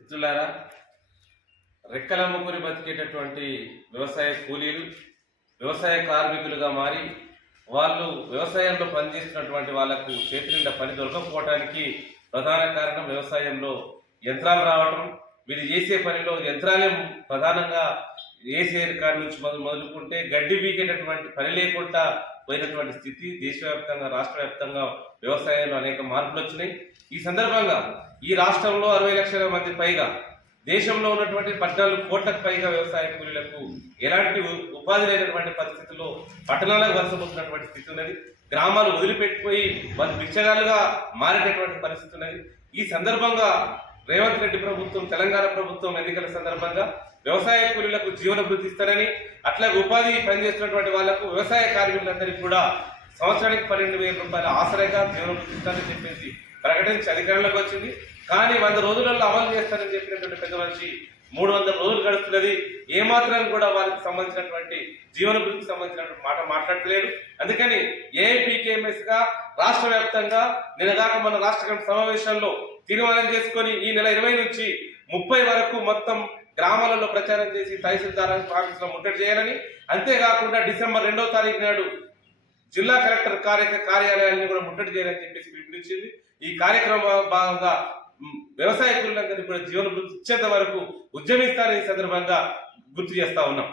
మిత్రులారా, రెక్కలమ్ముకుని బతికేటటువంటి వ్యవసాయ కూలీలు వ్యవసాయ కార్మికులుగా మారి వాళ్ళు వ్యవసాయంలో పనిచేస్తున్నటువంటి వాళ్లకు చేతి నిండా పని దొరకకపోవడానికి ప్రధాన కారణం వ్యవసాయంలో యంత్రాలు రావటం. వీళ్ళు చేసే పనిలో యంత్రాలే ప్రధానంగా వేసే కాడి నుంచి మొదలుకుంటే గడ్డి బీకేటటువంటి పని లేకుండా పోయినటువంటి స్థితి దేశవ్యాప్తంగా రాష్ట్ర వ్యాప్తంగా వ్యవసాయంలో అనేక మార్పులు వచ్చినాయి. ఈ సందర్భంగా ఈ రాష్ట్రంలో 60 లక్షల మంది పైగా, దేశంలో ఉన్నటువంటి 14 కోట్లకు పైగా వ్యవసాయ కూలీలకు ఎలాంటి ఉపాధి లేనటువంటి పరిస్థితుల్లో పట్టణాలకు వలసపోతున్నటువంటి స్థితి ఉన్నది. గ్రామాలు వదిలిపెట్టిపోయి వాళ్ళు బిచ్చగాలుగా మారేటటువంటి పరిస్థితి ఉన్నది. ఈ సందర్భంగా రేవంత్ రెడ్డి ప్రభుత్వం, తెలంగాణ ప్రభుత్వం ఎన్నికల సందర్భంగా వ్యవసాయ కూలీలకు జీవన భృతి ఇస్తారని, అట్లాగే ఉపాధి పనిచేస్తున్నటువంటి వాళ్లకు వ్యవసాయ కార్మికులందరికీ కూడా సంవత్సరానికి 12,000 రూపాయల ఆసరాగా జీవన భృతి ఇస్తారని చెప్పేసి ప్రకటించి అధికారంలోకి వచ్చింది. కానీ 100 రోజులలో అమలు చేస్తారని చెప్పినటువంటి పెద్ద మనిషి 300 రోజులు గడుస్తున్నది. ఏమాత్రం కూడా వారికి సంబంధించినటువంటి జీవన భృతికి సంబంధించినటువంటి మాట మాట్లాడలేదు. అందుకని ఏఐపీకేఎంఎస్ గా రాష్ట్ర వ్యాప్తంగా నిన్నగాక మన రాష్ట్ర కమిటీ సమావేశంలో తీర్మానం చేసుకొని ఈ నెల 20 నుంచి 30 వరకు మొత్తం గ్రామాలలో ప్రచారం చేసి తహసీల్దార్ ఆఫీసులో ముట్టడి చేయాలని, అంతేకాకుండా డిసెంబర్ 2వ తారీఖు నాడు జిల్లా కలెక్టర్ కార్యాలయాన్ని కూడా ముట్టడి చేయాలని చెప్పేసి పిలుపునిచ్చింది. ఈ కార్యక్రమం భాగంగా వ్యవసాయ కూలీలందరికీ కూడా జీవన భృతి ఇచ్చేంత వరకు ఉద్యమిస్తారని ఈ సందర్భంగా గుర్తు చేస్తా ఉన్నాం.